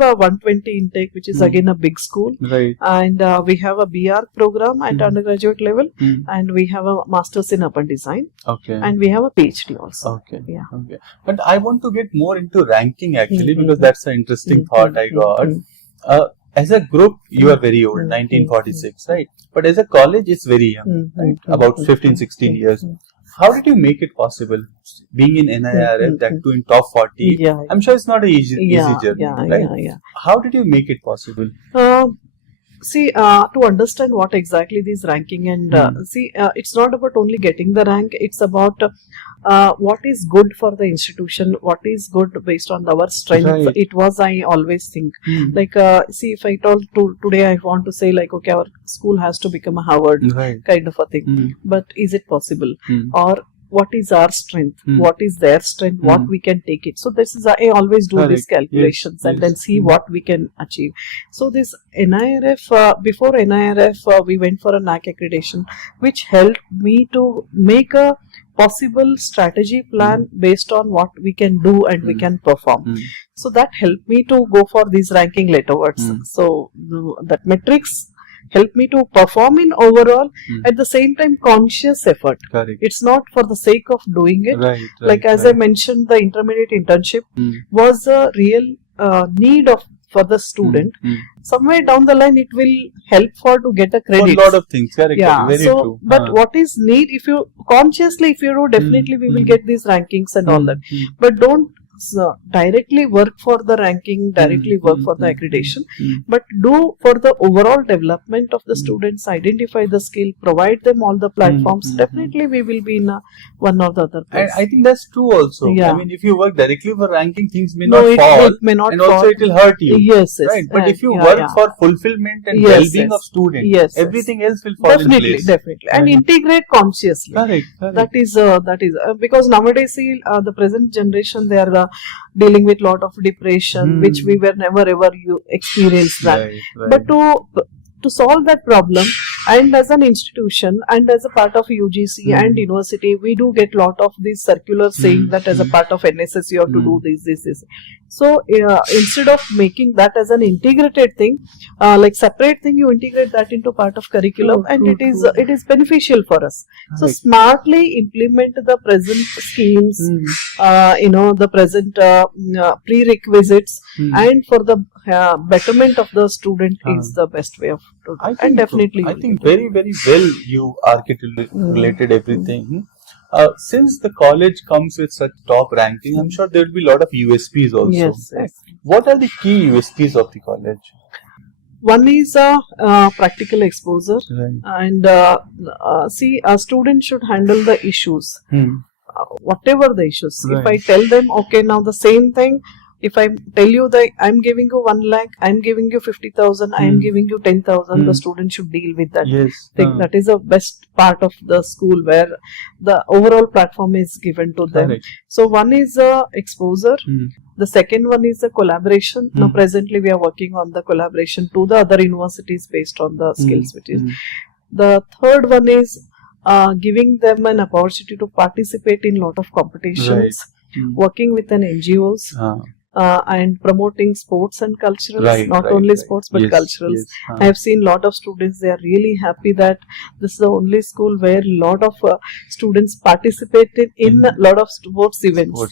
have a 120 intake, which is again a big school. Right. And we have a BR program at undergraduate level, and we have a master's in urban design. Okay. And we have a PhD also. Okay. Yeah. Okay. But I want to get more into ranking actually, because that's an interesting thought I got. As a group, you are very old, 1946, right? But as a college, it's very young, right? About 15, 16 years. How did you make it possible? Being in NIRF, that too in top 40, Yeah. I'm sure it's not an easy journey, right? Yeah. How did you make it possible? See, to understand what exactly this ranking and it's not about only getting the rank. It's about what is good for the institution, what is good based on our strength. Right. It was, I always think, like, see, if I told today, I want to say like, okay, our school has to become a Harvard kind of a thing. But is it possible? Or what is our strength? What is their strength? What we can take it? So this is, I always do these calculations and then see what we can achieve. So this NIRF, before NIRF, we went for a NAC accreditation, which helped me to make a possible strategy plan based on what we can do and we can perform. So that helped me to go for these ranking letterwords. So that metrics help me to perform in overall, at the same time conscious effort. Correct. It's not for the sake of doing it. Right, As I mentioned, the intermediate internship was a real need for the student. Somewhere down the line, it will help to get a credit. For a lot of things, correct. Yeah. Very true. But what is need, if you consciously, if you do, definitely we will get these rankings and all that. But don't directly work for the ranking, directly work for the accreditation, but do for the overall development of the students, identify the skill, provide them all the platforms. Definitely we will be in one or the other place. And I think that's true also. Yeah. I mean, if you work directly for ranking, things may No, not fall. it may not and fall. also it will hurt you. Yes. Right. But if you work for fulfillment and well-being of students, everything else will fall in place. Definitely. And integrate consciously. Correct. That is because nowadays, see, the present generation, they are dealing with lot of depression, which we were never ever experienced that. But to solve that problem, and as an institution and as a part of UGC and university, we do get lot of these circulars saying that as a part of NSS you have to do this. So instead of making that as an integrated thing, like separate thing, you integrate that into part of curriculum, and it is beneficial for us. So smartly implement the present schemes, the present prerequisites, and for the betterment of the student is the best way of doing it. And definitely, I think very, very well you articulated everything. Since the college comes with such top ranking, I'm sure there will be a lot of USPs also. Yes. What are the key USPs of the college? One is practical exposure, and see, a student should handle the issues, whatever the issues. If I tell them, okay, now the same thing, if I tell you that I'm giving you 1 lakh, I'm giving you 50,000, I'm giving you 10,000, the student should deal with that thing. That is the best part of the school, where the overall platform is given to them. So one is exposure. The second one is the collaboration. Now presently we are working on the collaboration to the other universities based on the skills, which is. The third one is giving them an opportunity to participate in lot of competitions, working with an NGOs. And promoting sports and culturals, not only sports but culturals. I have seen lot of students, they are really happy that this is the only school where lot of students participated in a lot of sports events.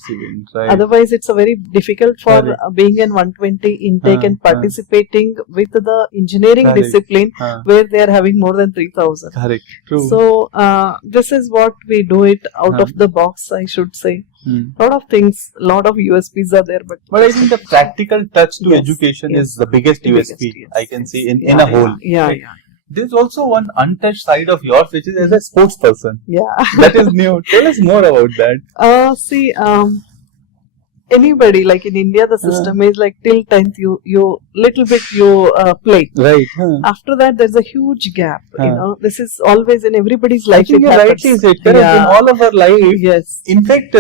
Otherwise, it's a very difficult for being in 120 intake and participating with the engineering discipline where they are having more than 3,000. So this is what we do it out of the box, I should say. Lot of things, lot of USPs are there, but I think the practical touch to education is the biggest USP I can see in a whole. There's also one untouched side of yours, which is as a sports person. That is new. Tell us more about that. See, anybody, like in India, the system is like till 10th, you little bit play. After that, there's a huge gap. This is always in everybody's life. I think rightly said. In all of our life. In fact,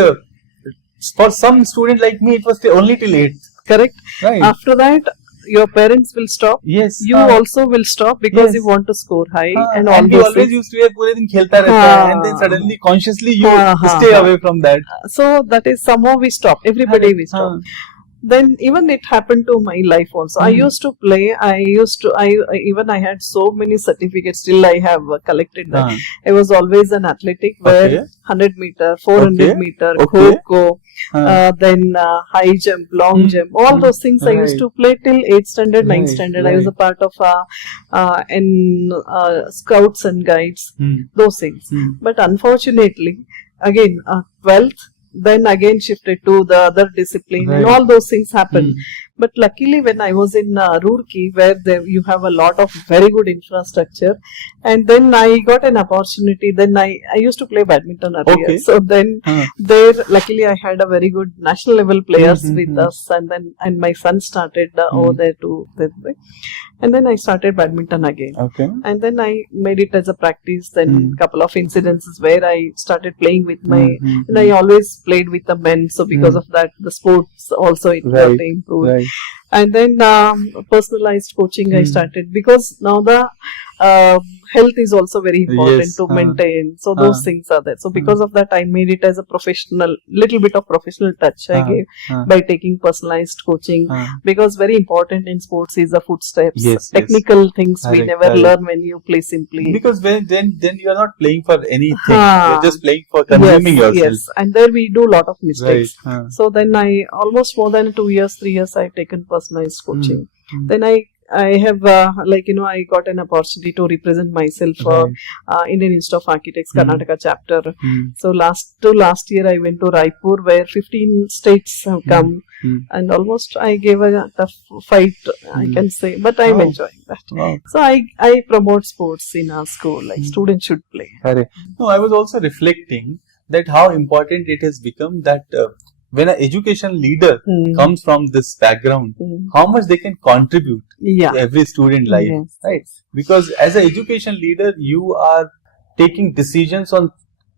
for some student like me, it was only till 8th. Correct. After that, your parents will stop. You also will stop because you want to score high and all you always used to pure din khelta rehta and then suddenly consciously you stay away from that. So that is somehow we stop. Everybody we stop. then even it happened to my life also. I used to play. I had so many certificates. Still, I have collected that. I was always an athletic, where 100 meter, 400 meter, kho-kho, then high jump, long jump, all those things I used to play till 8th standard, 9th standard. I was a part of in scouts and guides, those things. But unfortunately, again, 12th, then again shifted to the other discipline, and all those things happened. But luckily, when I was in Roorkee, where you have a lot of very good infrastructure, and then I got an opportunity. Then I used to play badminton earlier. So then there, luckily, I had a very good national level players with us, and my son started over there too. And then I started badminton again. And then I made it as a practice. Then couple of incidences where I started playing with my, and I always played with the men. So because of that, the sports also it got improved. And then personalized coaching I started, because now the health is also very important to maintain. So those things are there. So because of that, I made it as a professional, little bit of professional touch I gave by taking personalized coaching, because very important in sports is the footsteps, technical things we never learn when you play simply. Because then you are not playing for anything. You're just playing for consuming yourself. Yes, and there we do a lot of mistakes. So then I almost more than 2 years, 3 years I've taken personalized coaching. Then I have I got an opportunity to represent myself for Indian Institute of Architects Karnataka chapter. So last year I went to Raipur, where 15 states have come, and almost I gave a tough fight, I can say, but I'm enjoying that. So I promote sports in our school, like students should play. No, I was also reflecting that how important it has become that when an education leader comes from this background, how much they can contribute to every student life, right? Because as an education leader, you are taking decisions on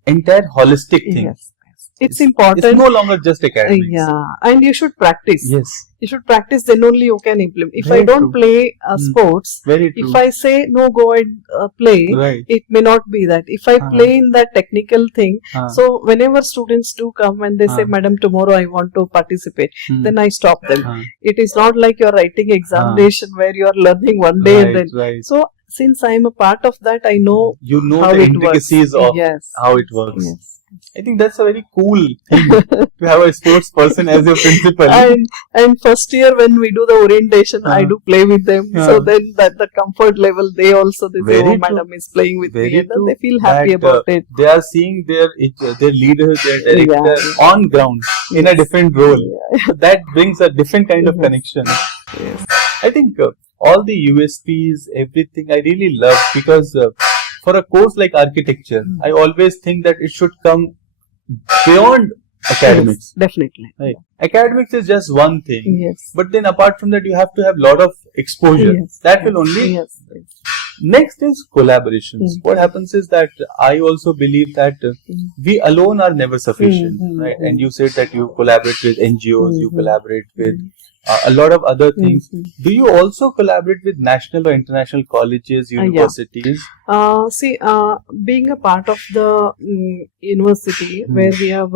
entire holistic things. It's important. It's no longer just academics. And you should practice. You should practice, then only you can implement. If I don't play sports, if I say no, go and play, it may not be that. If I play in that technical thing, so whenever students do come and they say, Madam, tomorrow I want to participate, then I stop them. It is not like you're writing examination where you're learning one day and then. So since I am a part of that, I know how the it intricacies works. of how it works. I think that's a very cool thing to have a sports person as your principal. And first year when we do the orientation, I do play with them. So then that the comfort level, they also say, oh, madam is playing with me, and then they feel happy about it. They are seeing their leader, their director on ground in a different role. So that brings a different kind of connection. I think all the USPs, everything I really love, because for a course like architecture, I always think that it should come beyond academics. Definitely. Right. Academics is just one thing. But then apart from that, you have to have a lot of exposure. That will only... Next is collaborations. What happens is that I also believe that we alone are never sufficient. Right? And you said that you collaborate with NGOs, you collaborate with a lot of other things. Do you also collaborate with national or international colleges, universities? Being a part of the university where we have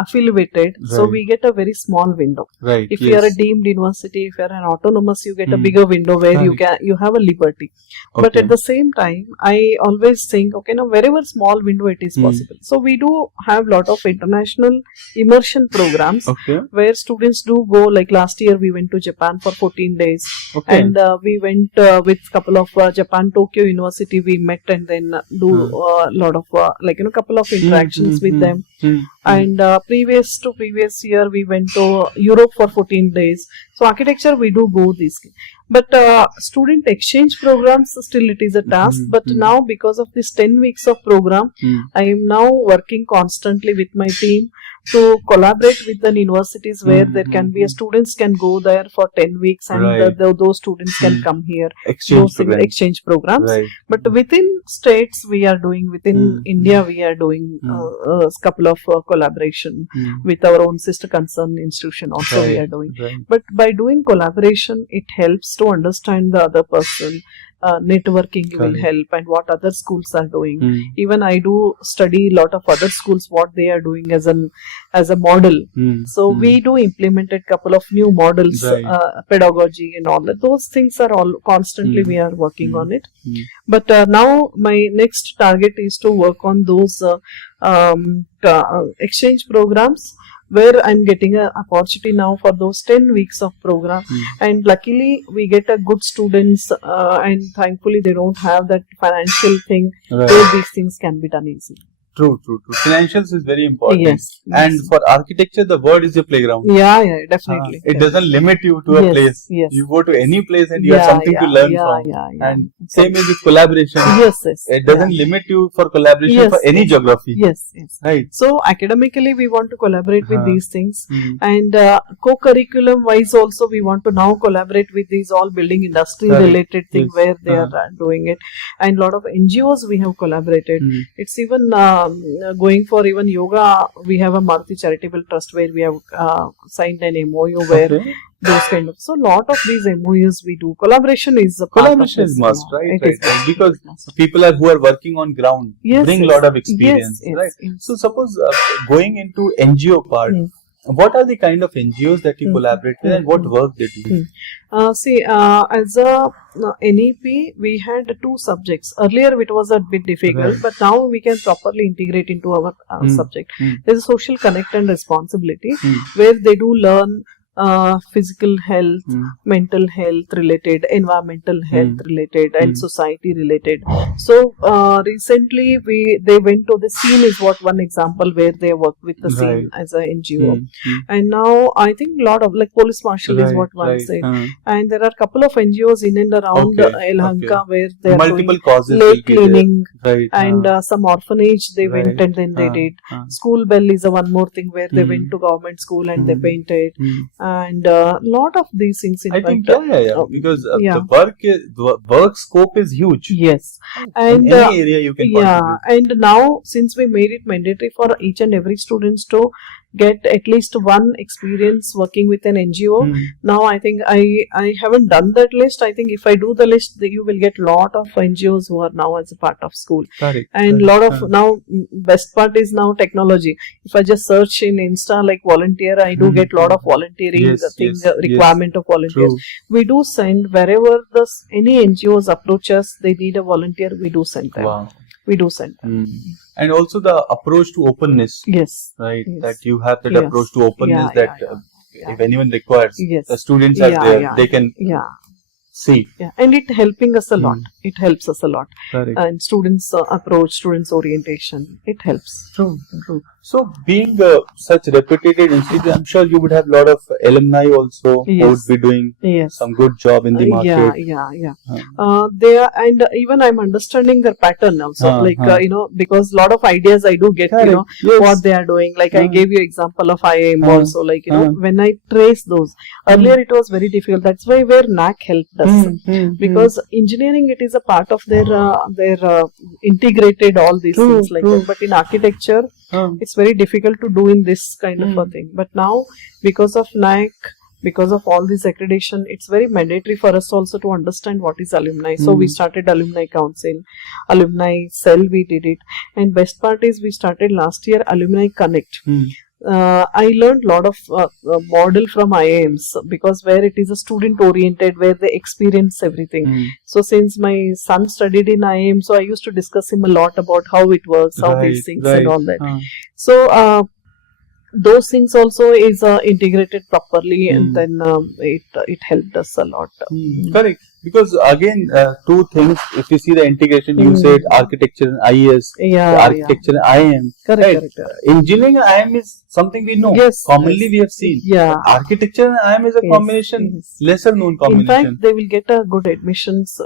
affiliated, so we get a very small window. If you are a deemed university, if you are an autonomous, you get a bigger window where you have a liberty. But at the same time, I always think, okay, now wherever small window it is possible. So we do have lot of international immersion programs where students do go. Like last year, we went to Japan for 14 days, and we went with couple of Japan Tokyo University. We met and then do a lot of couple of interactions with them. And previous year, we went to Europe for 14 days. So architecture, we do go these. But student exchange programs, still it is a task. But now, because of this 10 weeks of program, I am now working constantly with my team to collaborate with the universities where there can be students can go there for 10 weeks and those students can come here. Exchange programs. But within states, we are doing, within India, we are doing a couple of collaboration with our own sister concern institution also we are doing. But by doing collaboration, it helps to understand the other person. networking will Correct. help, and what other schools are doing. Hmm. Even I do study a lot of other schools, what they are doing as a model. Hmm. So Hmm. we do implemented couple of new models, Right. pedagogy and all that. Those things are all constantly we are working on it. But now my next target is to work on those exchange programs, where I'm getting an opportunity now for those 10 weeks of program. And luckily we get a good students, and thankfully they don't have that financial thing, Right. where these things can be done easily. True. Financials is very important. Yes. And for architecture, the world is a playground. Yeah, definitely. It doesn't limit you to a Yes, place. yes. You go to any place and you have something to learn from. And same is with collaboration. Yes. It doesn't limit you for collaboration Yes, for any yes. geography. Yes. Right. So academically we want to collaborate with these things, Hmm. and co-curriculum wise also we want to now collaborate with these all building industry Correct. related thing, Yes. where they are doing it, and lot of NGOs we have collaborated. It's even going for even yoga. We have a Maruti Charitable Trust where we have signed an MOU where Okay. those kind of, so lot of these MOUs we do. Collaboration is a part Collaboration of is this. must, Yeah, right? it Right. is must. Because It is must. people who are working on ground Yes, bring a yes. lot of experience, Yes, right? yes. So suppose going into NGO part, what are the kind of NGOs that you collaborate with, and what work they do? See, as a NEP, we had 2 subjects. Earlier, it was a bit difficult, Right. but now we can properly integrate into our subject. There's a social connect and responsibility, where they do learn physical health, mental health related, environmental health related, and society related. So recently they went to the scene is what one example, where they work with the scene as a NGO. And now I think a lot of like police marshal is what one said, and there are a couple of NGOs in and around Yelahanka where they are multiple doing causes lake will be there. cleaning, Right. and some orphanage they went Right. and then they did. School bell is a one more thing, where they went to government school and they painted, and lot of these things. In I fact, think because yeah. the work scope is huge. Yes, In and any area you can contribute. and now since we made it mandatory for each and every students to get at least one experience working with an NGO. Now I think I haven't done that list. I think if I do the list, you will get lot of NGOs who are now as a part of school. Correct. And lot of now best part is now technology. If I just search in Insta like volunteer, I do get lot of volunteering requirement of volunteers. True. We do send wherever any NGOs approach us, they need a volunteer, we do send them. Wow. We do send them. And also the approach to openness. Yes. Right. Yes. That you have that Yes. approach to openness Yeah, that yeah. if anyone requires, Yes. the students are there, Yeah. they can see. Yeah, and it helping us a lot. It helps us a lot. Correct. And students' approach, students' orientation, it helps. True. So, being such reputed institute, I'm sure you would have a lot of alumni also who would be doing some good job in the market. Yeah. They are, and even I'm understanding their pattern also. Because a lot of ideas I do get, Correct. what they are doing. Like I gave you example of IIM also. Like when I trace those earlier, it was very difficult. That's why where NAC helped us, because engineering it is a part of their integrated all these things like that. But in architecture, it's very difficult to do in this kind of a thing. But now, because of NAC, because of all this accreditation, it's very mandatory for us also to understand what is alumni. So we started alumni council, alumni cell, we did it. And best part is we started last year alumni connect. I learned a lot of model from IIMs, because where it is a student oriented, where they experience everything. So since my son studied in IIM, so I used to discuss him a lot about how it works, how these things and all that. So those things also is integrated properly, and then it helped us a lot. Correct. Because again, 2 things. If you see the integration, you said architecture and IES, architecture and IIM. Correct. Engineering and IIM is something we know. Yes. Commonly we have seen. Yeah. Architecture and IIM is a combination, lesser known combination. In fact, they will get a good admissions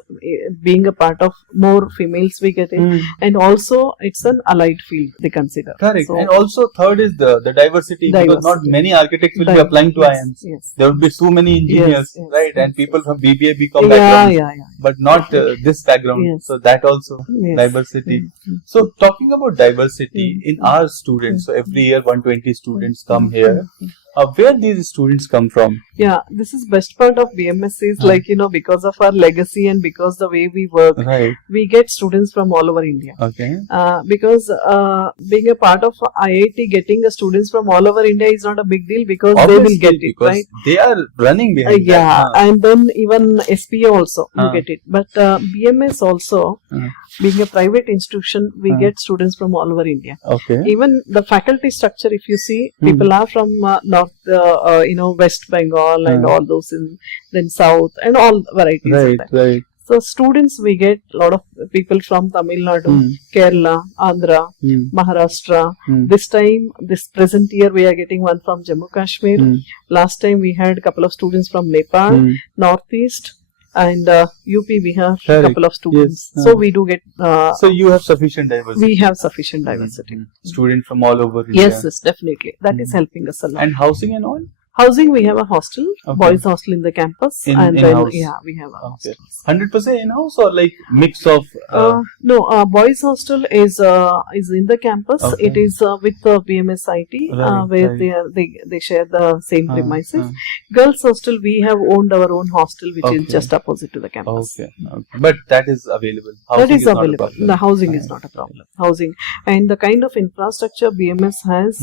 being a part of more females we get in, and also it's an allied field they consider. Correct. So, and also third is the diversity, because not many architects will be applying to IIMs. Yes. There will be so many engineers, right? And people from BBA, BCom Yeah. but not this background. So that also diversity. So talking about diversity in our students, so every year 120 students come here. Where these students come from? Yeah, this is best part of BMS is like, because of our legacy and because the way we work, Right. we get students from all over India. Okay. Because being a part of IIT, getting the students from all over India is not a big deal because they will get it, because right? they are running behind Yeah, that. and then even SPA also, you get it. But BMS also, being a private institution, we get students from all over India. Okay. Even the faculty structure, if you see, people are from North, West Bengal and all those, then South and all varieties of that. Right. So students, we get a lot of people from Tamil Nadu, Kerala, Andhra, Maharashtra. This time, this present year, we are getting one from Jammu Kashmir. Last time, we had a couple of students from Nepal, Northeast, and UP. We have a couple of students. Yes. So we do get. So you have sufficient diversity. We have sufficient diversity. Students from all over India. Yes, definitely. That is helping us a lot. And housing and all? Housing, we have a hostel, boys hostel in the campus, and then in-house. we have a hostel. 100% in-house or like mix of? No, boys hostel is in the campus. Okay. It is with BMS IT, where they share the same premises. Girls hostel, we have owned our own hostel, which is just opposite to the campus. Okay. But that is available. Housing that is available. Not a The housing is not a problem. Housing and the kind of infrastructure BMS has,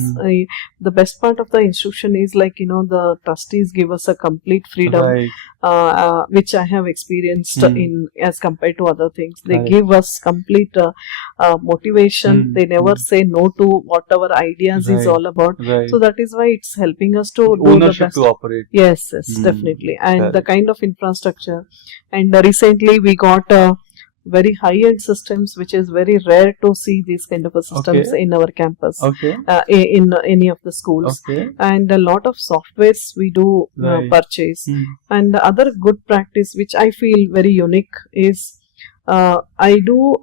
the best part of the institution is like, the trustees give us a complete freedom, which I have experienced in as compared to other things. They give us complete motivation. They never say no to what our ideas is all about. So that is why it's helping us to do the best. To operate. Yes, definitely. And the kind of infrastructure. And recently we got very high-end systems, which is very rare to see these kind of systems in our campus, in any of the schools. And a lot of softwares we do purchase. And the other good practice, which I feel very unique, is I do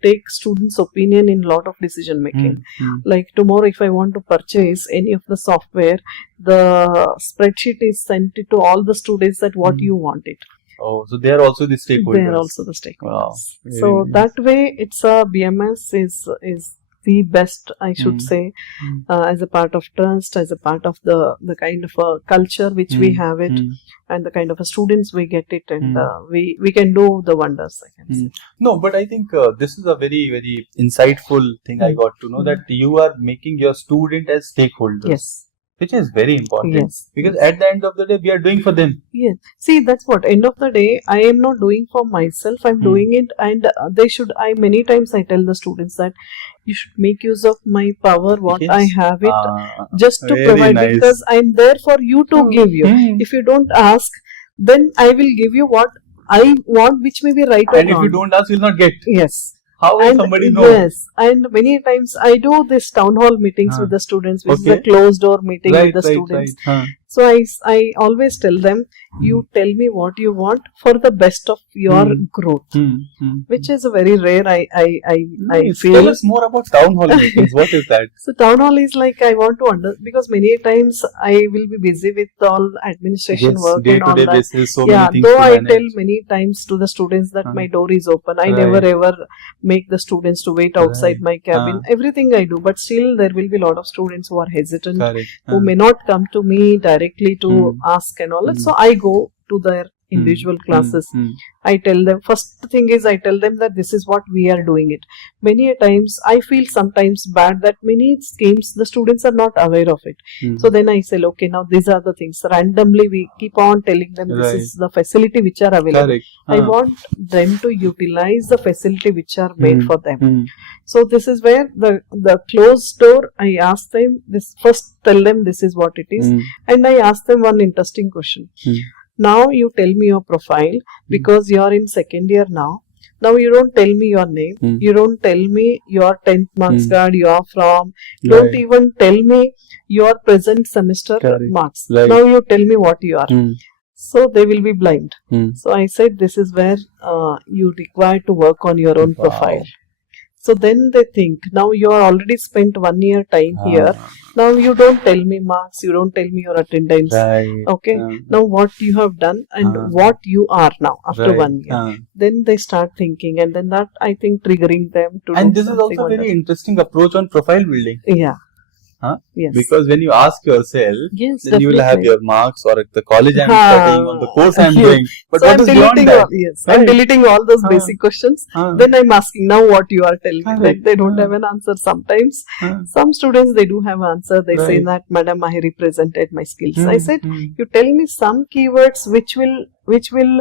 take students' opinion in a lot of decision making. Like tomorrow, if I want to purchase any of the software, the spreadsheet is sent to all the students that what you want it. Oh, so they are also the stakeholders. They are also the stakeholders. Wow, so nice. That way, it's a BMS is the best, I should say, as a part of trust, as a part of the kind of a culture which we have it, and the kind of a students we get it, and we can do the wonders, I can say. No, but I think this is a very, very insightful thing I got to know, that you are making your student as stakeholders. Yes. Which is very important. Yes. Because at the end of the day, we are doing for them. Yes. See, that's what, end of the day, I am not doing for myself, I'm doing it, and they should, many times I tell the students that you should make use of my power, what I have it, just to provide it, because I'm there for you to give you. If you don't ask, then I will give you what I want, which may be right or wrong. And if you don't ask, you'll not get. Yes. How will somebody know? Yes, and many times I do this town hall meetings with the students, which is a closed door meeting with the students. So I always tell them, you tell me what you want for the best of your growth, which is a very rare. I feel. Tell us more about town hall meetings. What is that? So town hall is like, I want to because many times I will be busy with all administration work and all that. Basis, so many things though to I manage. tell many times to the students that my door is open. I never ever make the students to wait outside my cabin. Everything I do, but still there will be a lot of students who are hesitant, who may not come to me directly to ask and all that. So I go to their individual classes. I tell them, first thing is I tell them that this is what we are doing it. Many a times I feel sometimes bad that many schemes the students are not aware of it. So then I say, okay, now these are the things. Randomly we keep on telling them this is the facility which are available. I want them to utilize the facility which are made for them. So this is where the closed door, I ask them this, first tell them this is what it is, and I ask them one interesting question. Now you tell me your profile, because you are in second year now. Now you don't tell me your name. You don't tell me your 10th marks card you are from. Don't even tell me your present semester marks. Now you tell me what you are. So they will be blind. So I said this is where you require to work on your own profile. So then they think, now you are already spent 1 year time here. Now you don't tell me marks, you don't tell me your attendance. Okay. Now what you have done and what you are now after 1 year. Then they start thinking, and then that, I think, triggering them to. And this is also a very interesting approach on profile building. Yeah. Huh? Yes. Because when you ask yourself, Yes, then you will have definitely. your marks or the college I'm Ha. studying, on the course I'm Yes. doing. But So what I'm is beyond deleting that? all, yes, Right. I'm deleting all those Ha. basic questions. Ha. Then I'm asking now what you are telling me. Correct. Like they don't Ha. have an answer sometimes. Ha. Some students they do have answer. They say Right. that madam I represented my skills. Hmm, I said hmm. you tell me some keywords which will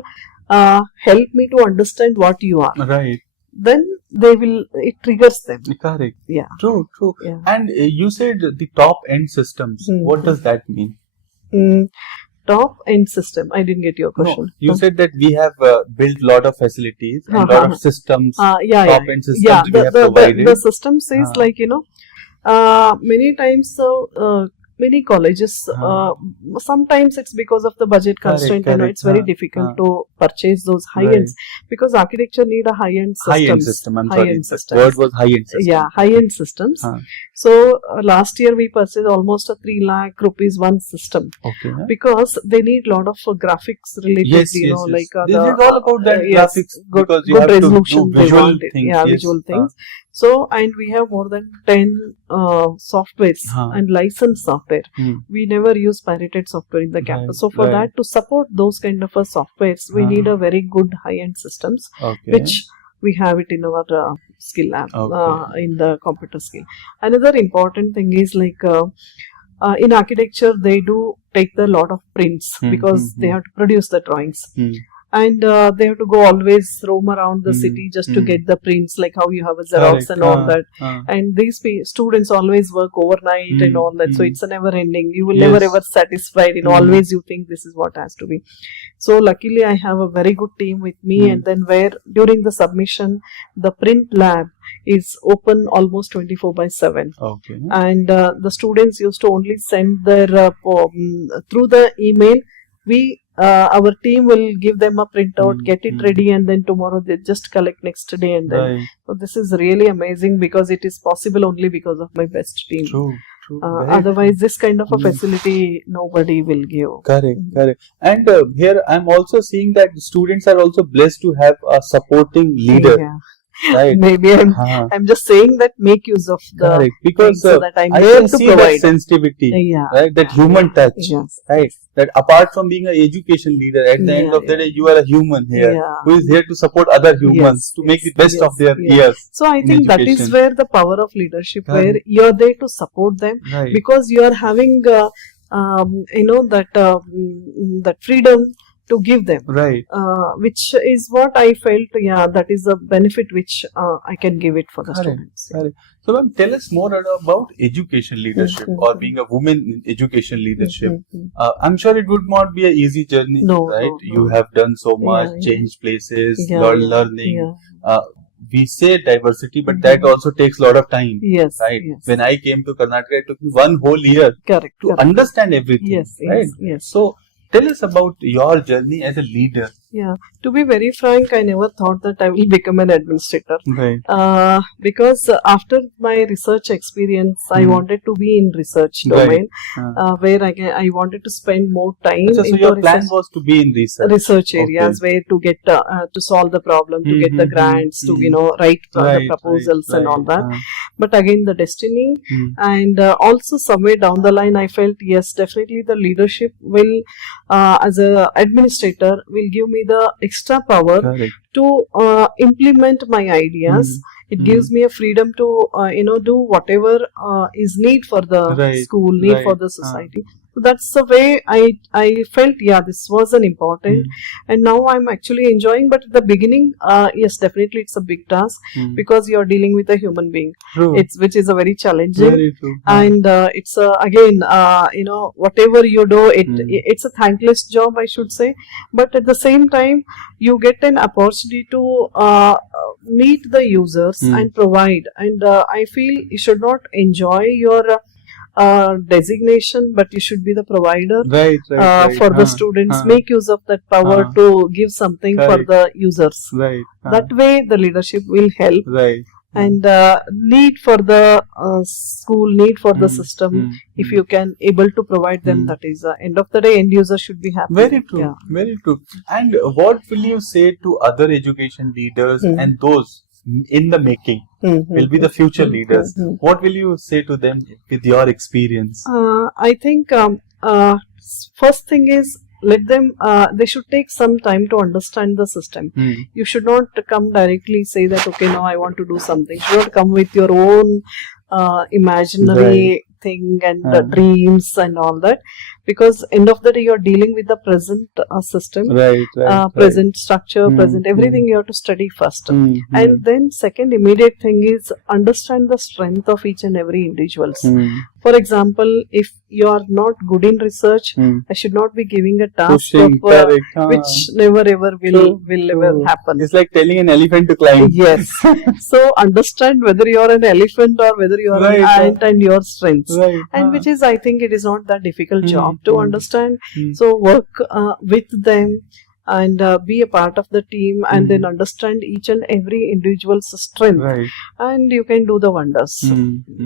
help me to understand what you are. Right. Then it triggers them. Correct. Yeah. True. Yeah. And you said the top end systems. Hmm. What does that mean? Top end system. I didn't get your question. No, you said that we have built lot of facilities and lot of systems, yeah, top end systems we have provided. The system says like, many times many colleges, sometimes it's because of the budget constraint, it's very difficult to purchase those high ends because architecture need a high end systems. High end system. I'm sorry. High-end The systems. word was high end system. Yeah, high end systems. So last year we purchased almost a 3 lakh rupees one system. Okay. Because they need lot of graphics related, Yes. like This is all about that graphics because you good have to resolution do they visual wanted. things. Yeah, Yes. visual things. So, and we have more than 10 softwares and licensed software. We never use pirated software in the campus. So, for that, to support those kind of softwares, we need a very good high-end systems, which we have it in our skill lab, in the computer skill. Another important thing is like in architecture, they do take the lot of prints because they have to produce the drawings. And they have to go always roam around the city just to get the prints, like how you have a Xerox and all that. And these students always work overnight and all that. So it's a never ending. You will never ever satisfied. Always you think this is what has to be. So luckily I have a very good team with me. And then where during the submission, the print lab is open almost 24/7. Okay. And the students used to only send their through the email. Our team will give them a printout, get it ready, and then tomorrow they just collect next day. And then, so this is really amazing because it is possible only because of my best team. True. Otherwise, this kind of a facility nobody will give. Correct. And here I'm also seeing that students are also blessed to have a supporting leader. Yeah. Right. Maybe I'm just saying that make use of the because so that I'm I there can to see provide that sensitivity, right? That human touch, Yes. right? That apart from being an education leader, at the end of the day, you are a human here who is here to support other humans to make the best of their years. So I think that is where the power of leadership, where you're there to support them because you are having, that freedom to give them, which is what I felt. That is a benefit which I can give it for the students. So, ma'am, tell us more about education leadership or being a woman in education leadership. I'm sure it would not be an easy journey, right? You have done so much, changed places, learning. We say diversity, but that also takes a lot of time. Right? When I came to Karnataka, it took me 1 whole year to understand everything. So, tell us about your journey as a leader. To be very frank, I never thought that I will become an administrator. Because after my research experience, I wanted to be in research domain, where I wanted to spend more time. So your plan was to be in research areas, where to get to solve the problem, to get the grants, to write the proposals and all that. But again, the destiny, and also somewhere down the line, I felt yes, definitely the leadership will, as a administrator, will give me the extra power to implement my ideas. It gives me a freedom to do whatever is need for the school, need for the society. So that's the way I felt. This was an important, and now I'm actually enjoying. But at the beginning, yes, definitely it's a big task because you're dealing with a human being. Which is a very challenging, and it's again, whatever you do, it's a thankless job, I should say. But at the same time, you get an opportunity to meet the users and provide. And I feel you should not enjoy your designation, but you should be the provider for the students. Make use of that power to give something for the users. That way, the leadership will help. And need for the school, need for the system. If you can able to provide them, that is end of the day, end user should be happy. Very true. And what will you say to other education leaders and those in the making, will be the future leaders. What will you say to them with your experience? I think first thing is let them, they should take some time to understand the system. You should not come directly say that, okay, now I want to do something. You should not come with your own imaginary thing and dreams and all that, because end of the day you're dealing with the present system, present structure, present everything. You have to study first, and then second immediate thing is understand the strength of each and every individuals. For example, if you are not good in research, I should not be giving a task of, which never ever will ever happen. It's like telling an elephant to climb. Yes. So understand whether you are an elephant or whether you are an ant and your strengths. And which is, I think it is not that difficult job to understand. So work with them and be a part of the team, and then understand each and every individual's strength, and you can do the wonders.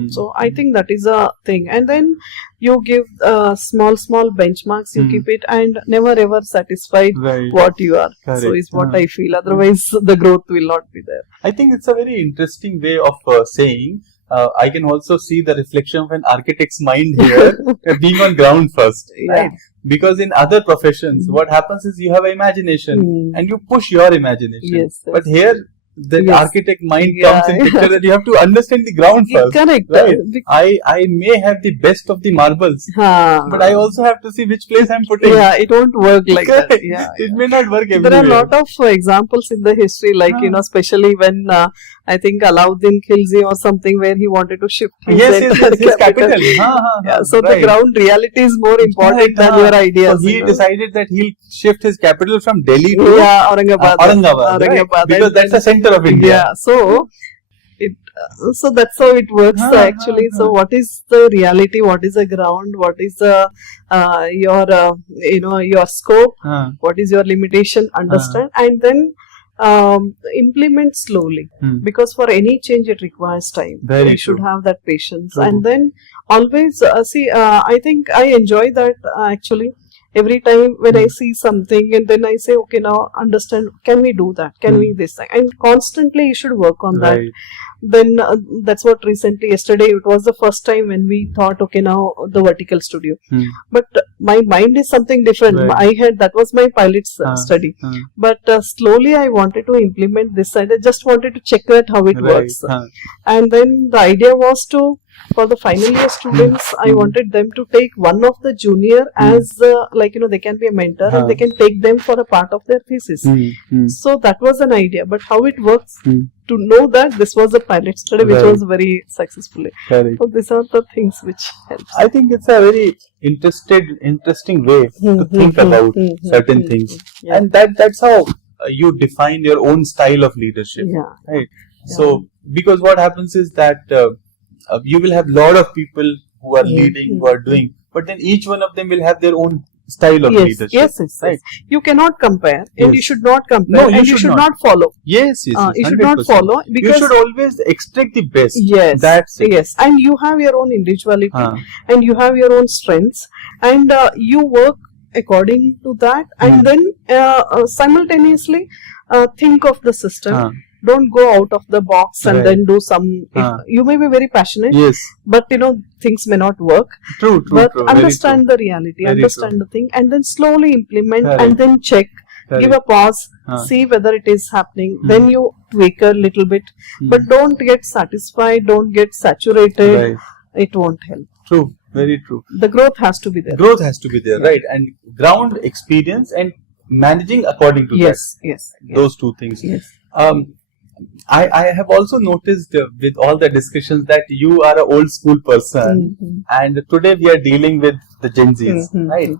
So I think that is a thing. And then you give small benchmarks, you keep it, and never ever satisfied what you are. So is what I feel. Otherwise the growth will not be there. I think it's a very interesting way of saying. I can also see the reflection of an architect's mind here, being on ground first, right? Because in other professions, what happens is you have imagination and you push your imagination. But here, the architect mind comes in picture that you have to understand the ground first. Correct. Right? I may have the best of the marbles, but I also have to see which place I'm putting. Yeah, it won't work like that. It may not work everywhere. There are a lot of examples in the history, like, especially when I think Alauddin Khilji or something, where he wanted to shift his capital. So the ground reality is more important than your ideas. So he decided that he'll shift his capital from Delhi to Aurangabad, because that's the center of India. So so that's how it works actually. So what is the reality? What is the ground? What is the your scope? What is your limitation? Understand, and then implement slowly, because for any change it requires time. You should have that patience, and then always I think I enjoy that actually. Every time when I see something, and then I say, okay, now understand, can we do that? Can we this thing? And constantly you should work on that. Then that's what yesterday, it was the first time when we thought, okay, now the vertical studio. But my mind is something different. That was my pilot study. But slowly I wanted to implement this side. I just wanted to check that how it works. And then the idea was for the final year students, I wanted them to take one of the junior as they can be a mentor, and they can take them for a part of their thesis. So that was an idea, but how it works, to know that this was a pilot study which was very successful. So these are the things which helps. I think it's a very interesting way to think about certain things, and that's how you define your own style of leadership, right? So because what happens is that you will have a lot of people who are leading, who are doing, but then each one of them will have their own style of leadership. Yes. You cannot compare, and you should not compare, and you should not follow. Yes. You should not follow, because you should always extract the best. Yes. That's it. Yes, and you have your own individuality, and you have your own strengths, and you work according to that, and then simultaneously think of the system. Don't go out of the box and then do some. You may be very passionate, but things may not work. True. But understand the reality, understand the thing, and then slowly implement, and then check. Give a pause, see whether it is happening. Then you tweak a little bit, but don't get satisfied. Don't get saturated. It won't help. True. Very true. The growth has to be there. Growth has to be there, right? And ground experience and managing according to that. Yes. Those two things. Yes. I have also noticed with all the discussions that you are an old school person, and today we are dealing with the Gen Zs, right?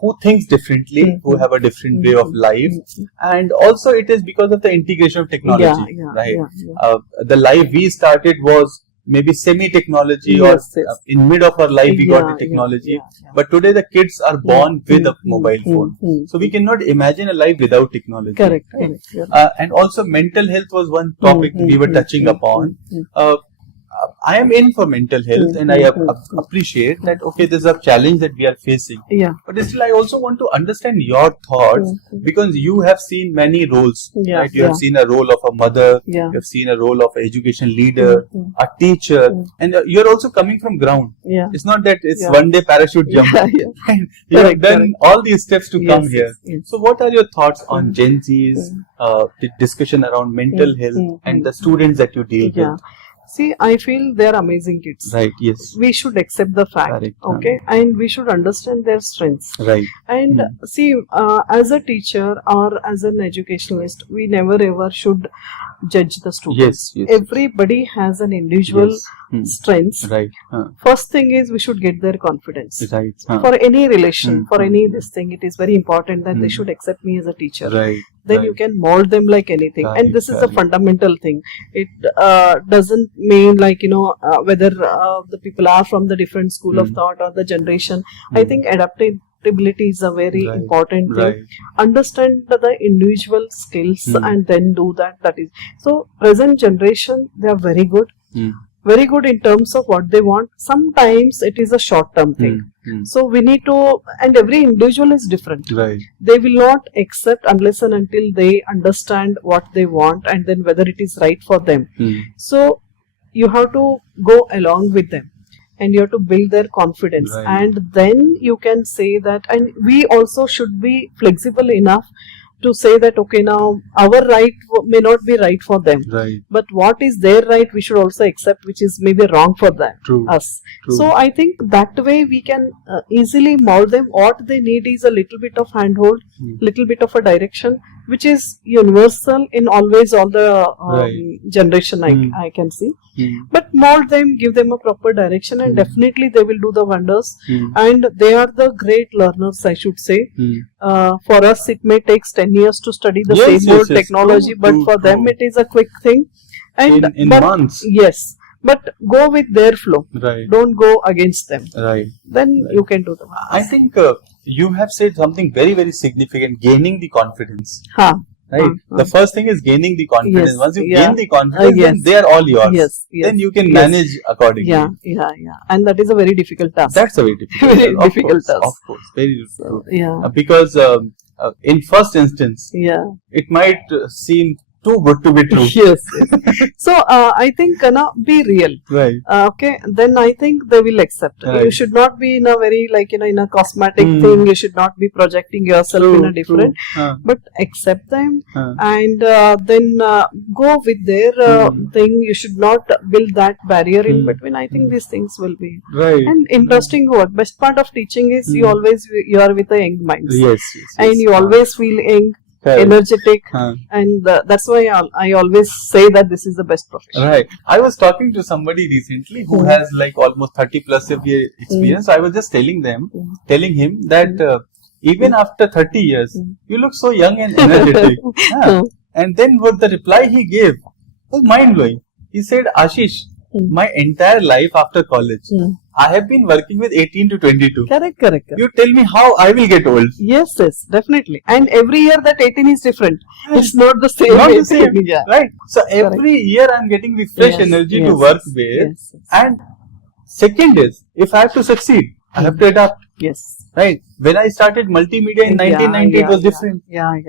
Who thinks differently, who have a different way of life, and also it is because of the integration of technology, right? The life we started was maybe semi-technology, or in mid of our life we got the technology, but today the kids are born with a mobile phone, so we cannot imagine a life without technology. Correct. And also mental health was one topic we were touching upon. I am in for mental health, and I appreciate that. Okay, there's a challenge that we are facing. Yeah. But still, I also want to understand your thoughts because you have seen many roles. Yeah. Right? You have seen a role of a mother. Yeah. You have seen a role of an education leader, a teacher, and you're also coming from ground. Yeah. It's not that it's one day parachute jump. Yeah. You have done all these steps to come here. Yes. So, what are your thoughts on Gen Zs, the discussion around mental health, and the students that you deal with? See, I feel they're amazing kids. Right, yes. We should accept the fact, Correct. okay? And we should understand their strengths. Right. And see, as a teacher or as an educationalist, we never ever should judge the students. Yes. Everybody has an individual strengths. Right. First thing is we should get their confidence. Right. For any relation, for any this thing, it is very important that they should accept me as a teacher. Right. Then you can mold them like anything. Right, And this is a fundamental thing. It doesn't mean like, whether the people are from the different school of thought or the generation. I think adaptability is a very important thing. Right. Understand the individual skills and then do that. That is. So present generation, they are very good. Very good in terms of what they want. Sometimes it is a short-term thing. So we need to, and every individual is different. Right. They will not accept unless and until they understand what they want and then whether it is right for them. So you have to go along with them and you have to build their confidence. Right. And then you can say that, and we also should be flexible enough to say that, okay, now our right may not be right for them. Right. But what is their right, we should also accept, which is maybe wrong for them, us. True. So I think that way we can easily mold them. What they need is a little bit of handhold, little bit of a direction, which is universal in always all the generation I can see. But mold them, give them a proper direction, and definitely they will do the wonders. And they are the great learners, I should say. For us, it may take 10 years to study the same old technology, but for them it is a quick thing. And in months. Yes. But go with their flow. Right. Don't go against them. Right. Then you can do the wonders. I think you have said something very, very significant, gaining the confidence. Right. The first thing is gaining the confidence. Yes. Once you gain the confidence, then they are all yours. Yes. Then you can manage accordingly. Yeah. And that is a very difficult task. That's a very difficult Very difficult task. Of course. Very difficult. Yeah. Because in first instance, it might seem too good to be true. Yes. So I think be real. Right. Okay. Then I think they will accept. Right. You should not be in a very in a cosmetic thing. You should not be projecting yourself in a different. But accept them and then go with their thing. You should not build that barrier in between. I think these things will be right. And interesting work. Best part of teaching is you are with the young minds. Yes. And you always feel young. Energetic, and that's why I always say that this is the best profession. Right. I was talking to somebody recently who has like almost 30 plus year experience. I was just telling him that even after 30 years, you look so young and energetic. And then what the reply he gave was mind blowing. He said, Ashish, my entire life after college, I have been working with 18 to 22. Correct. You tell me how I will get old. Yes, definitely. And every year that 18 is different. It's not the same. Not the same. Yeah. Right. So every year I'm getting the fresh energy to work with. Yes. And second is, if I have to succeed, I have to adapt. Yes. Right. When I started multimedia in 1990, it was different.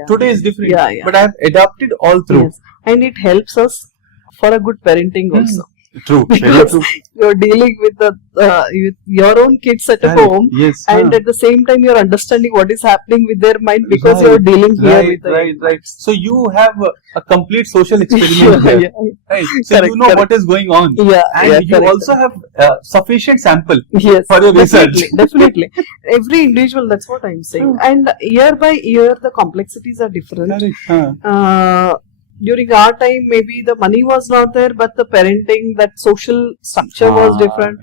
Today is different. But I have adapted all through. Yes. And it helps us for a good parenting also. True. Because you're dealing with with your own kids at home, and at the same time you're understanding what is happening with their mind because you're dealing here with them. Right. So you have a complete social experiment here. Right. So you know what is going on. And you also have sufficient sample for your research. Definitely. Every individual, that's what I'm saying. And year by year, the complexities are different. During our time, maybe the money was not there, but the parenting, that social structure was different.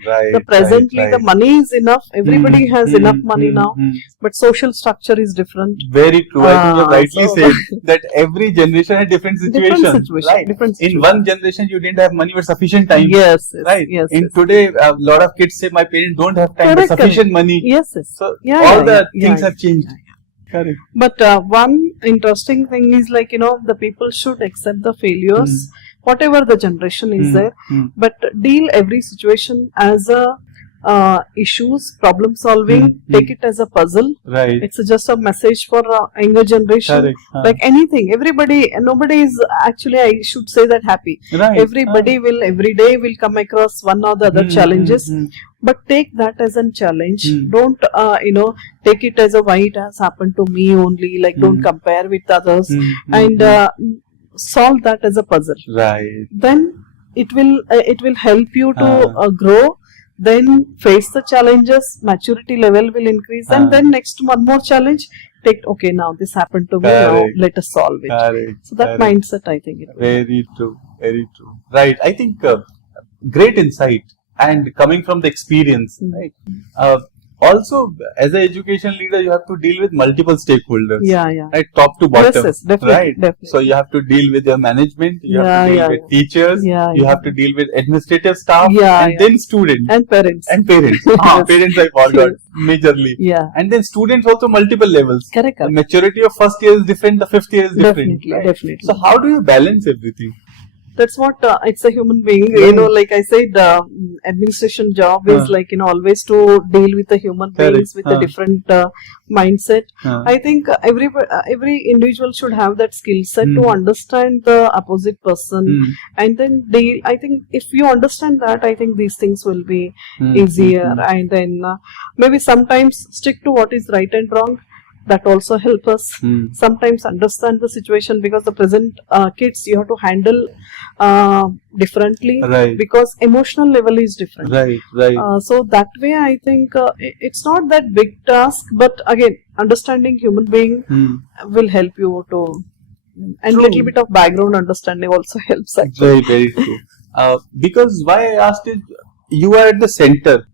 Presently, the money is enough. Everybody has enough money now, but social structure is different. Very true. I think you rightly said that every generation had different situation. Right. In one generation, you didn't have money or sufficient time. Yes. In today, a lot of kids say, my parents don't have time, but sufficient money. So all the things have changed. Correct. But one interesting thing is the people should accept the failures whatever the generation is there, but deal every situation as a issues, problem solving, take it as a puzzle. Right. It's just a message for younger generation. Correct. Like anything, nobody is actually, I should say that happy. Right. Everybody will, every day will come across one or the other challenges. But take that as a challenge. Don't, take it as a why it has happened to me only. Like don't compare with others and solve that as a puzzle. Right. Then it will help you to grow. Then face the challenges, maturity level will increase, and then next one more challenge. Okay, now this happened to me. Now let us solve it. Correct. So that mindset, I think, very true, very true. Right. I think great insight and coming from the experience. Right. Also, as an education leader, you have to deal with multiple stakeholders. Yeah. Right, top to bottom. Yes, definitely. Right. Definitely. So you have to deal with your management. You have to deal with teachers. You have to deal with administrative staff. And then students. And parents. Parents I forgot majorly. Yeah. And then students also multiple levels. Correct. The maturity of first year is different. The fifth year is different. Definitely. So how do you balance everything? That's what it's a human being. Like I said, administration job is like always to deal with the human beings with a different mindset. I think every individual should have that skill set to understand the opposite person and then deal. I think if you understand that, I think these things will be easier. And then maybe sometimes stick to what is right and wrong. That also help us sometimes understand the situation, because the present kids you have to handle differently, because emotional level is different. So that way I think it's not that big task, but again understanding human being will help you to, and little bit of background understanding also helps actually. Very true. Because why I asked is, you are at the center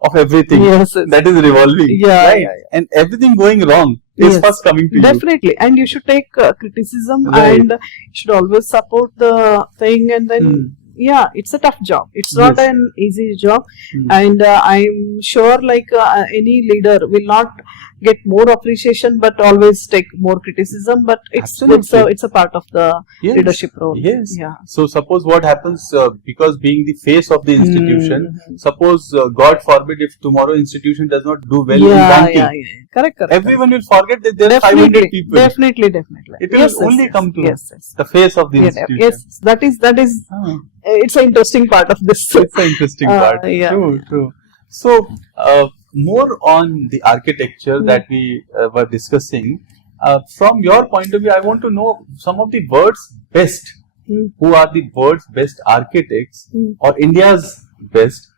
of everything that is revolving, right? And everything going wrong is first coming to you. Definitely, and you should take criticism and you should always support the thing, and then it's a tough job. It's not an easy job, and I'm sure like any leader will not get more appreciation, but always take more criticism. But it's a part of the leadership role. So suppose what happens, because being the face of the institution, suppose God forbid if tomorrow institution does not do well in banking, correct. Everyone will forget that there are 500 people. Definitely. It will only come to the face of the institution. Yes, that is. It's an interesting part of this. It's an interesting part. True. So, more on the architecture that we were discussing. From your point of view, I want to know some of the world's best. Who are the world's best architects or India's best,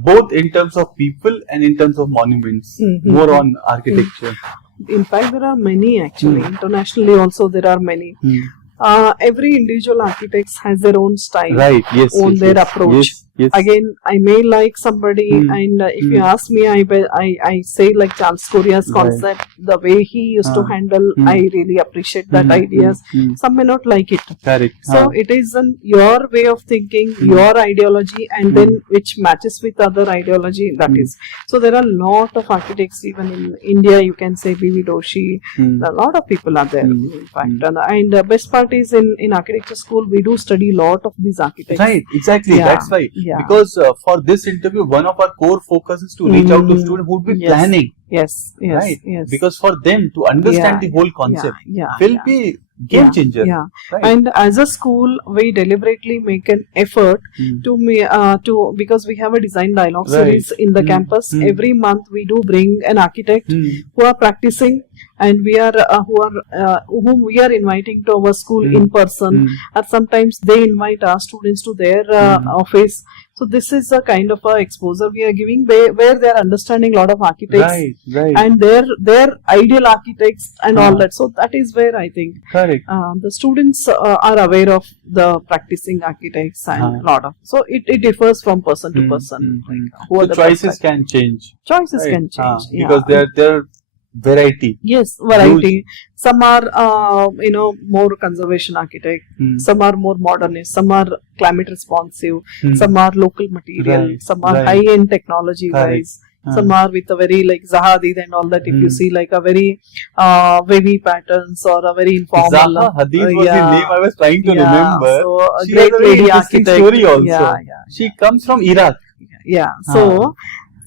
both in terms of people and in terms of monuments, more on architecture? In fact, there are many actually. Internationally also there are many. Every individual architects has their own style, their approach. Again, I may like somebody, and if you ask me, I say like Charles Correa's concept, the way he used to handle, I really appreciate that ideas. Some may not like it. So it is your way of thinking, your ideology, and then which matches with other ideology. That is. So there are a lot of architects, even in India. You can say B.V. Doshi. A lot of people are there, in fact. And the best part is in architecture school, we do study a lot of these architects. Right, exactly. That's why. Because for this interview, one of our core focus is to reach out to students who would be planning. Yes. Because for them to understand the whole concept will be game changer. And as a school, we deliberately make an effort to because we have a design dialogue series in the campus. Every month we do bring an architect who are practicing, and we are whom we are inviting to our school in person, or sometimes they invite our students to their office. So this is a kind of a exposure we are giving where they are understanding a lot of architects and their ideal architects and all that. So that is where I think the students are aware of the practicing architects and a lot of. So it differs from person to person. So choices can change. Choices can change because they're variety. Yes, variety. Some are, more conservation architect. Some are more modernist. Some are climate responsive. Some are local material. Some are high-end technology wise. Some are with a very like Zahadid and all that. If you see like a very wavy patterns or a very informal. Zaha Hadid was the name I was trying to remember. So a She great has a very lady interesting architect. story also. Yeah. She comes from Iraq. Yeah. So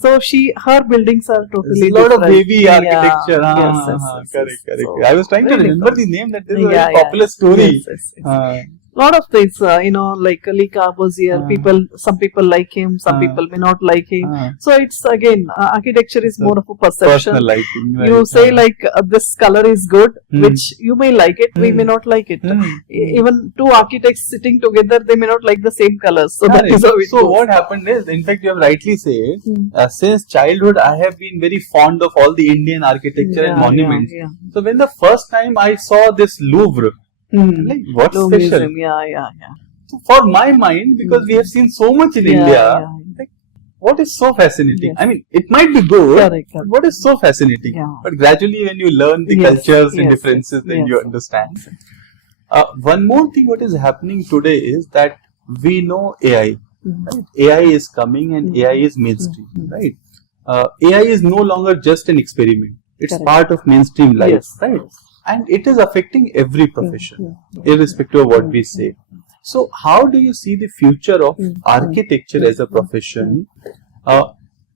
her buildings are totally There's a lot of different. wavy architecture. Yes. Correct. So, I was trying to very remember different. the name. That is a very popular story. Yes. Lot of things, like Lika was here. Some people like him, some people may not like him. So it's again, architecture is more of a perception. Personal liking, right? You say like this color is good, which you may like it, we may not like it. Even two architects sitting together, they may not like the same colors. So that is how it goes. What happened is, in fact, you have rightly said, since childhood, I have been very fond of all the Indian architecture and monuments. So when the first time I saw this Louvre, like what's special? So for my mind, because we have seen so much in India, like, what is so fascinating? I mean, it might be good, but what is so fascinating? But gradually, when you learn the cultures and differences, then you understand. One more thing, what is happening today is that we know AI. Right? AI is coming and AI is mainstream. Right? AI is no longer just an experiment. It's part of mainstream life. Right? And it is affecting every profession, irrespective of what we say. So, how do you see the future of architecture as a profession?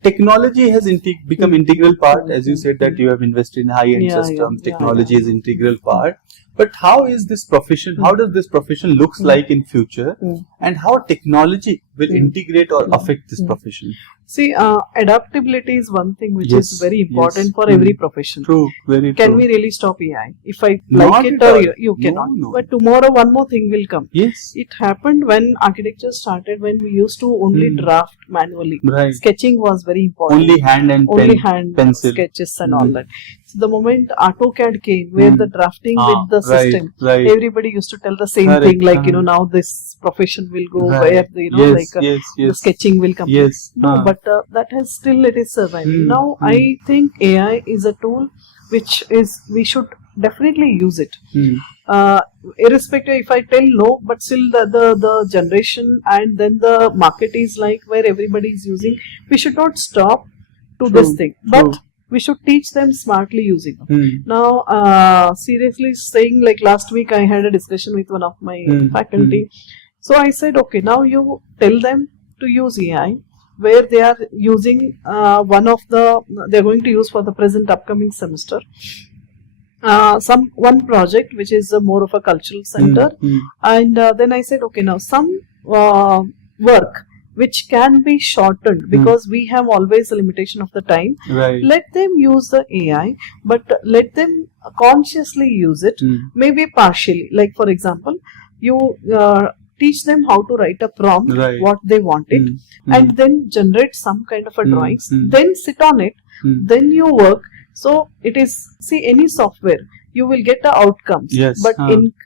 Technology has become integral part, as you said that you have invested in high-end systems. Technology is integral part. But how is this profession? How does this profession looks like in future? And how technology will integrate or affect this profession? See, adaptability is one thing which is very important for every profession. True, very Can true. we really stop AI? If I Not like it at or all. you cannot. No. But tomorrow one more thing will come. Yes. It happened when architecture started, when we used to only draft manually. Right. Sketching was very important. Only hand and pencil. Sketches and all that. So the moment AutoCAD came, where the drafting with the system, everybody used to tell the same thing, like, now this profession will go where, the sketching will come. But that has still, it is surviving. Now, I think AI is a tool which we should definitely use it. Irrespective if I tell no, but still the generation and then the market is like where everybody is using, we should not stop to this thing. But we should teach them smartly using them. Now, seriously saying, like last week I had a discussion with one of my faculty. So I said, okay, now you tell them to use AI, where they are using they're going to use for the present upcoming semester. One project which is more of a cultural center. And then I said, okay, now some work which can be shortened because we have always a limitation of the time. Let them use the AI, but let them consciously use it, maybe partially. Like for example, you teach them how to write a prompt, what they want it, and then generate some kind of a drawings, then sit on it, then you work. So it is, see, any software, you will get the outcomes, but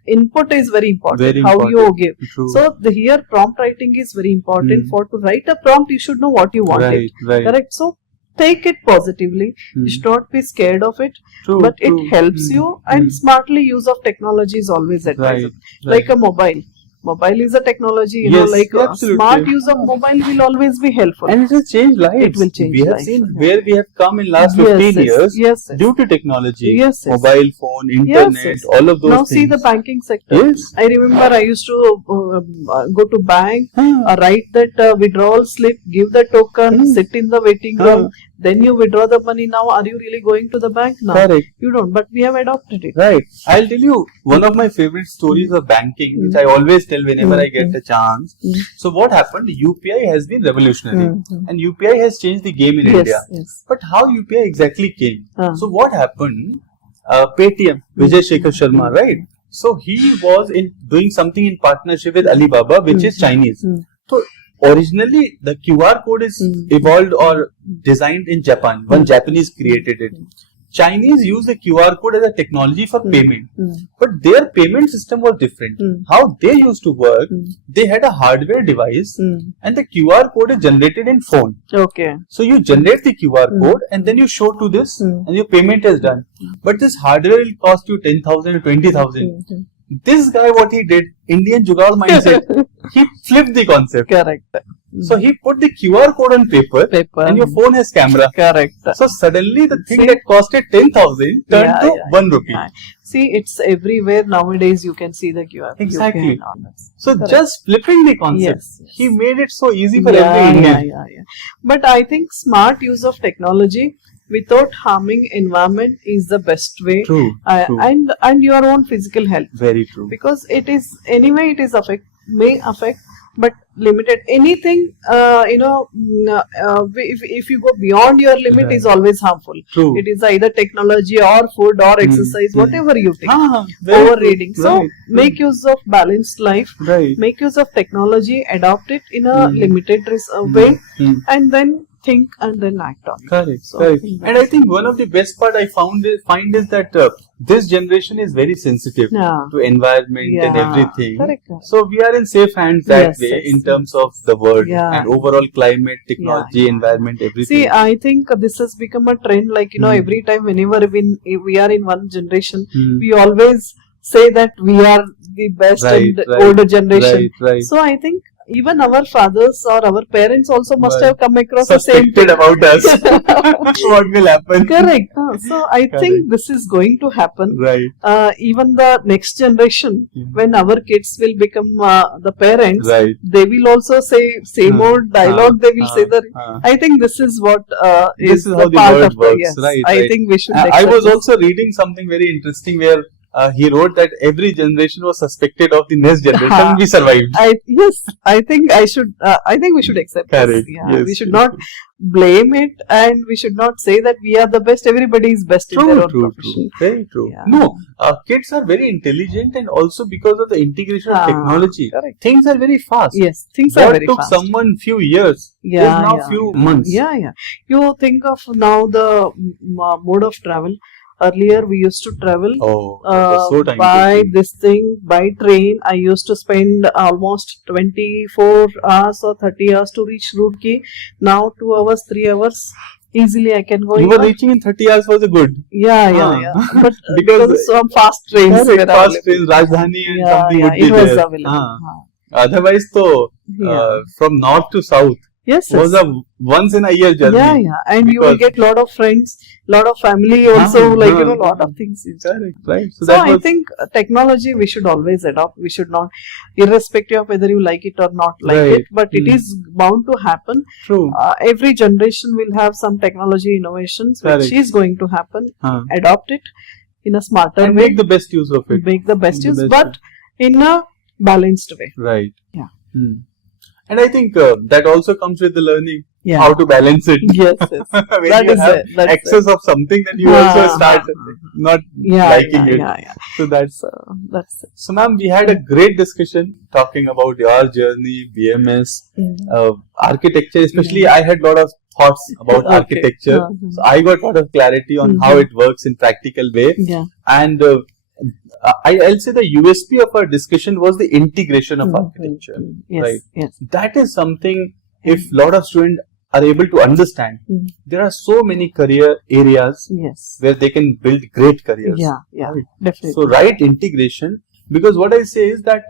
input is very important, how you give. So here prompt writing is very important. For to write a prompt, you should know what you want it. Correct? So take it positively. You should not be scared of it, but it helps you, and smartly use of technology is always advisable. Like a mobile. Mobile is a technology, smart use of mobile will always be helpful. And it will change lives. It will change lives. We have seen where we have come in last 15 years due to technology. Mobile phone, internet, all of those now things. See the banking sector. I remember I used to go to bank, write that withdrawal slip, give the token, sit in the waiting room. Then you withdraw the money. Now, are you really going to the bank? No, you don't. But we have adopted it. I'll tell you one of my favorite stories of banking, which I always tell whenever I get a chance. So what happened? UPI has been revolutionary, and UPI has changed the game in India. But how UPI exactly came? So what happened? Paytm, Vijay Shekhar Sharma, right? So he was doing something in partnership with Alibaba, which is Chinese. So originally, the QR code is evolved or designed in Japan. One Japanese created it. Chinese use the QR code as a technology for payment. But their payment system was different. How they used to work, they had a hardware device and the QR code is generated in phone. So you generate the QR code and then you show to this and your payment is done. But this hardware will cost you 10,000, 20,000. This guy, what he did, Indian jugaad mindset, he flipped the concept. So he put the QR code on paper, and your phone has camera. Correct. So suddenly the thing that costed 10,000 turned to 1 rupee. Yeah. See, it's everywhere nowadays. You can see the QR. Exactly. So just flipping the concept, he made it so easy for every Indian. But I think smart use of technology without harming environment is the best way. True. And your own physical health. Very true. Because it is anyway, it is may affect, but limited. Anything if you go beyond your limit is always harmful. True. It is either technology or food or exercise, whatever you take. Overreading. So make use of balanced life. Make use of technology. Adopt it in a limited way, and then think and then act on it. Correct. And I think one of the best part I find is that this generation is very sensitive to environment and everything. Correct. So we are in safe hands that way in terms of the world and overall climate, technology, environment, everything. See, I think this has become a trend. Like every time whenever we are in one generation, we always say that we are the best and older generation. So I think even our fathers or our parents also must have come across the same thing about us. What will happen? Correct. So I think this is going to happen. Even the next generation, when our kids will become the parents, they will also say same old dialogue. They will say that. I think this is what is how the part world of works. I think we should. I was also reading something very interesting where he wrote that every generation was suspected of the next generation. We survived. I think we should accept this. We should not blame it, and we should not say that we are the best. Everybody is best in their own profession. Very true. No, kids are very intelligent, and also because of the integration of technology, things are very fast. Yes, things are very fast. What took someone few years is now few months. You think of now the mode of travel. Earlier, we used to travel by train. I used to spend almost 24 hours or 30 hours to reach Roorkee. Now 2 hours, 3 hours. Easily I can go. You were reaching in 30 hours was a good. But because some fast trains. Rajdhani and something would be was there. Available. Otherwise, from north to south. Was a once in a year journey. And you will get lot of friends, lot of family also, lot of things. Right. So I think technology we should always adopt. We should not, irrespective of whether you like it or not like it, but it is bound to happen. True. Every generation will have some technology innovations which is going to happen. Adopt it in a smarter way. And make the best use of it. Make the best use, but in a balanced way. Right. And I think that also comes with the learning how to balance it. When that you is have excess of something, then you also start not liking it. So that's it. So ma'am, we had a great discussion talking about your journey, BMS, architecture. Especially I had a lot of thoughts about architecture. So I got a lot of clarity on how it works in practical way. And I'll say the USP of our discussion was the integration of architecture. That is something, if a lot of students are able to understand, there are so many career areas where they can build great careers. Definitely. So right integration, because what I say is that,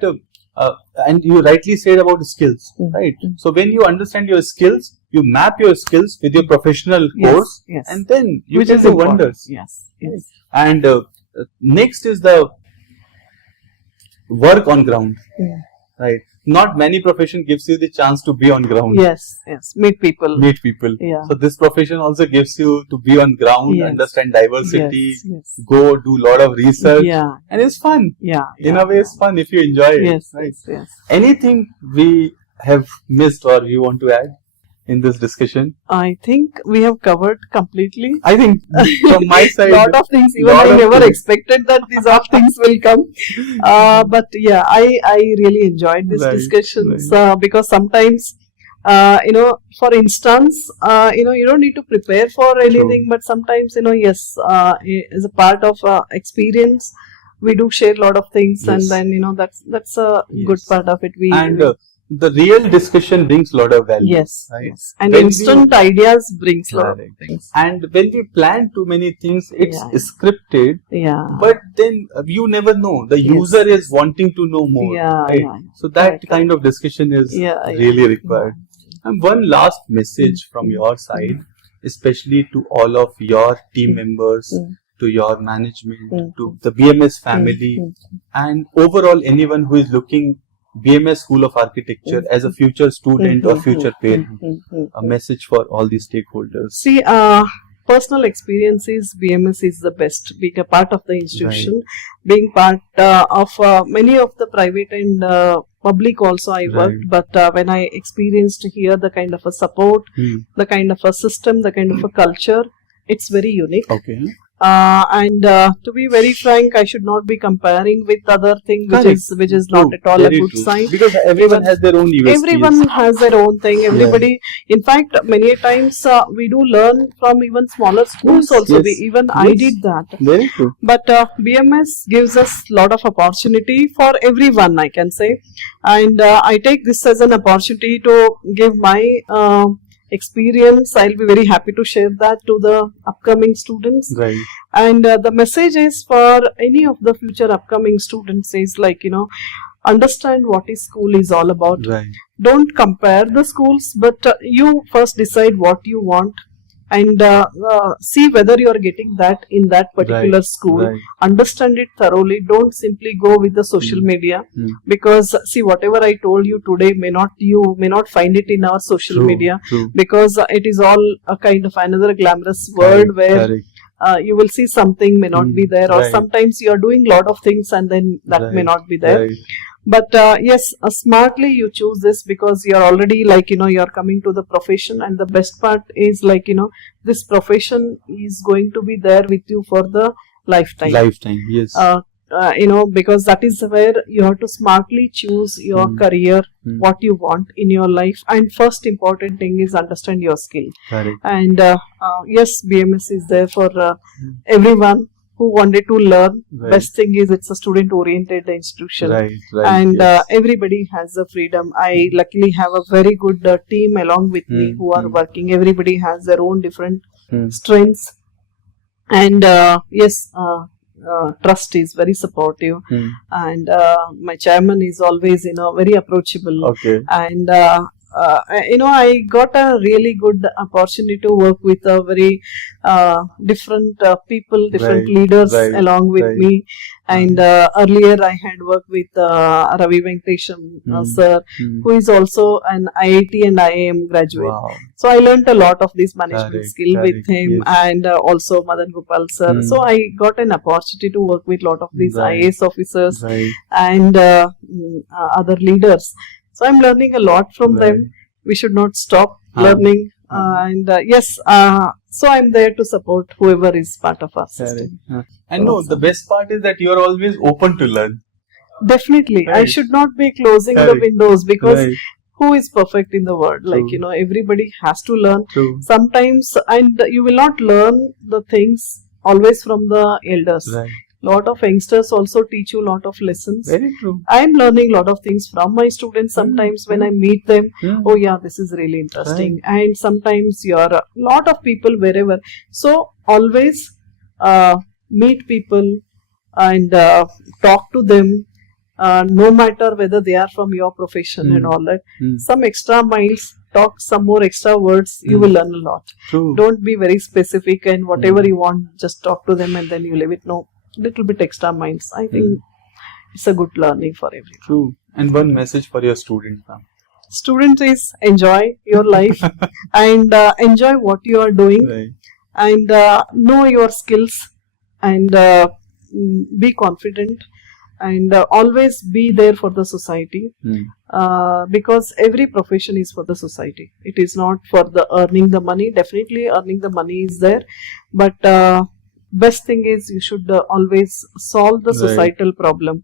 and you rightly said about skills, right? So when you understand your skills, you map your skills with your professional course, and then you can do wonders. And next is the work on ground, right? Not many profession gives you the chance to be on ground. Meet people. So this profession also gives you to be on ground, understand diversity, go do lot of research, and it's fun. In a way, it's fun if you enjoy it. Anything we have missed or you want to add in this discussion? I think we have covered completely. I think from my side, lot of things. Even I never expected that these all things will come. But I really enjoyed these discussions because sometimes, for instance, you don't need to prepare for anything, but sometimes, as a part of experience, we do share a lot of things, and then that's a good part of it. The real discussion brings a lot of value. And when instant ideas brings a lot of things. And when we plan too many things, it's scripted. But then you never know. The user is wanting to know more. So that kind of discussion is really required. And one last message from your side, especially to all of your team members, to your management, to the BMS family, and overall anyone who is looking BMS School of Architecture as a future student or future parent. A message for all the stakeholders. See, personal experience is BMS is the best. Being a part of the institution, being part of many of the private and public also I worked, but when I experienced here the kind of a support, the kind of a system, the kind of a culture, it's very unique. Okay. And to be very frank, I should not be comparing with other thing which is not at all a good sign. Because everyone has their own USPs. Everyone has their own thing. Everybody, in fact, many times we do learn from even smaller schools also. I did that. Very true. But BMS gives us lot of opportunity for everyone, I can say, and I take this as an opportunity to give my experience. I'll be very happy to share that to the upcoming students. Right. And the message is for any of the future upcoming students is like, understand what is school is all about. Right. Don't compare the schools, but you first decide what you want and see whether you are getting that in that particular school. Right. Understand it thoroughly. Don't simply go with the social media, because see, whatever I told you today you may not find it in our social media, because it is all a kind of another glamorous world where you will see something may not be there, or sometimes you are doing lot of things and then that may not be there. But yes, smartly you choose this, because you are already you are coming to the profession, and the best part is this profession is going to be there with you for the lifetime. Yes. Because that is where you have to smartly choose your career, what you want in your life, and first important thing is understand your skill. And yes, BMS is there for everyone who wanted to learn. Best thing is it's a student oriented institution, and everybody has the freedom. I luckily have a very good team along with me who are working. Everybody has their own different strengths, and yes, trust is very supportive, and my chairman is always very approachable, and I got a really good opportunity to work with a very different people, different leaders along with me. And earlier I had worked with Ravi Venkatesham sir, who is also an IIT and IIM graduate. So I learnt a lot of this management skill with him, and also Madan Gopal sir. So I got an opportunity to work with lot of these IAS officers and other leaders. So I'm learning a lot from them. We should not stop learning. And yes, so I'm there to support whoever is part of our system. And no, the best part is that you are always open to learn. Definitely. I should not be closing the windows, because who is perfect in the world? Everybody has to learn. Sometimes, and you will not learn the things always from the elders. Lot of youngsters also teach you lot of lessons. Very true. I am learning lot of things from my students. Sometimes when I meet them, oh yeah, this is really interesting. And sometimes you are a lot of people wherever. So always meet people and talk to them, no matter whether they are from your profession and all that. Some extra miles, talk some more extra words, you will learn a lot. Don't be very specific, and whatever you want, just talk to them and then you leave it. No. Little bit extra minds. I think it's a good learning for everyone. True. And one message for your students now. Student is enjoy your life and enjoy what you are doing, and know your skills, and be confident, and always be there for the society, because every profession is for the society. It is not for the earning the money. Definitely earning the money is there, but best thing is you should always solve the societal problem.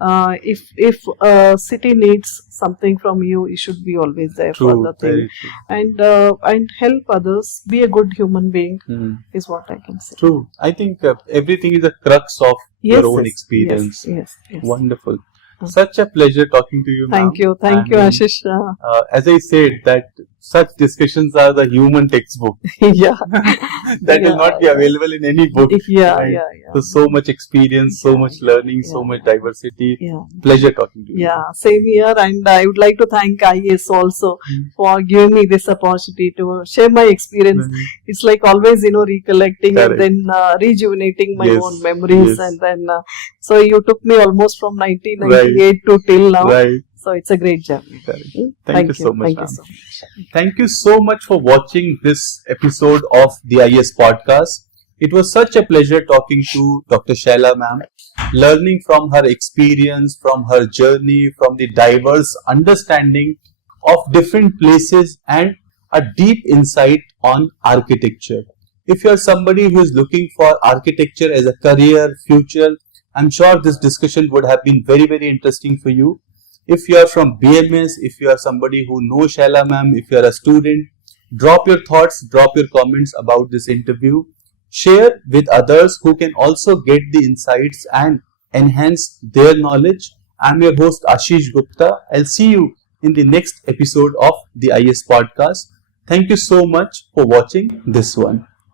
If a city needs something from you, you should be always there for the thing, and help others. Be a good human being is what I can say. True. I think everything is a crux of your own experience. Yes. Wonderful. Such a pleasure talking to you. Thank you, Ashish. As I said, that such discussions are the human textbook. Yeah. that will not be available in any book. Yeah, right? yeah, yeah. So much experience, so much learning, so much diversity. Yeah. Pleasure talking to you. Yeah, same here. And I would like to thank IES also for giving me this opportunity to share my experience. It's like always, recollecting Correct. and then rejuvenating my Yes, own memories. yes. And then, so you took me almost from 1998 to till now. Right. So it's a great journey. Correct. Thank you so much. Thank you ma'am. so much. Thank you so much for watching this episode of the IES podcast. It was such a pleasure talking to Dr. Shaila ma'am, learning from her experience, from her journey, from the diverse understanding of different places and a deep insight on architecture. If you are somebody who is looking for architecture as a career, future, I'm sure this discussion would have been very, very interesting for you. If you are from BMS, if you are somebody who knows Shaila ma'am, if you are a student, drop your thoughts, drop your comments about this interview. Share with others who can also get the insights and enhance their knowledge. I'm your host Ashish Gupta. I'll see you in the next episode of the IES podcast. Thank you so much for watching this one.